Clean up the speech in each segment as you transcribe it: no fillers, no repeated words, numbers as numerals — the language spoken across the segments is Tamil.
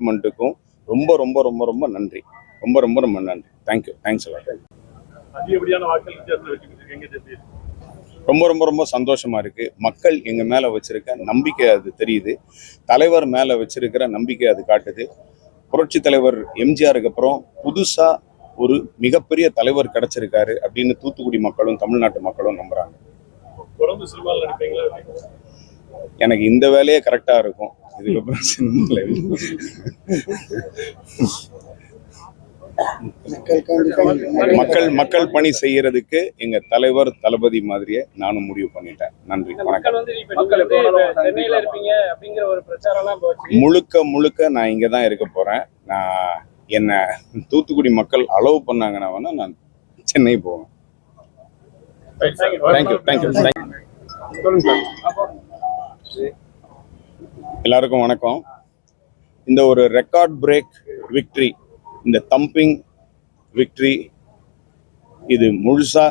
டிபார்ட்மெண்ட்டுக்கும் ரொம்ப ரொம்ப ரொம்ப ரொம்ப நன்றி. ரொம்ப ரொம்ப ரொம்ப நன்றி. தேங்க்யூ. தேங்க்ஸ் எல்லாம். ரொம்ப ரொம்ப ரொம்ப சந்தோஷமா இருக்கு. மக்கள் எங்க மேல வச்சிருக்க நம்பிக்கை அது தெரியுது. தலைவர் மேல வச்சிருக்கிற நம்பிக்கை அது காட்டுது. புரட்சி தலைவர் எம்ஜிஆருக்கு அப்புறம் புதுசா ஒரு மிகப்பெரிய தலைவர் கிடைச்சிருக்காரு அப்படின்னு தூத்துக்குடி மக்களும் தமிழ்நாட்டு மக்களும் நம்புறாங்க. எனக்கு இந்த வேலையே கரெக்டா இருக்கும். இதுக்கப்புறம் சினிமால மக்கள் பணி செய்யறதுக்கு எங்க தலைவர் தளபதி மாதிரியே நானும் முடிவு பண்ணிட்டேன். நன்றி, முழுக்க முழுக்க நான் இங்கதான் இருக்க போறேன். நான் என்ன தூத்துக்குடி மக்கள் அலோவ் பண்ணாங்கன்னா வேணா நான் சென்னை போவேன். எல்லாருக்கும் வணக்கம். இந்த ஒரு ரெக்கார்ட் பிரேக் விக்டரி, இந்த தம்பிங் விக்டரி, இது முழுசா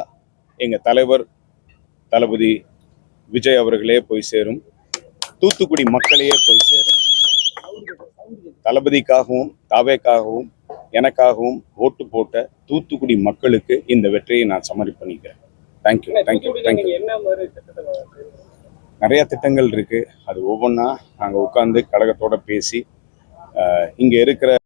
எங்க தலைவர் தளபதி விஜய் அவர்களே போய் சேரும். தூத்துக்குடி மக்களையே போய் சேரும். தளபதிக்காகவும் தாவேக்காகவும் எனக்காகவும் ஓட்டு போட்ட தூத்துக்குடி மக்களுக்கு இந்த வெற்றியை நான் சமர்ப்பணிக்கிறேன். தேங்க்யூ. தேங்க்யூ. தேங்க்யூ. நிறைய திட்டங்கள் இருக்கு. அது ஒவ்வொன்றா நாங்கள் உட்காந்து கழகத்தோட பேசி இங்க இருக்கிற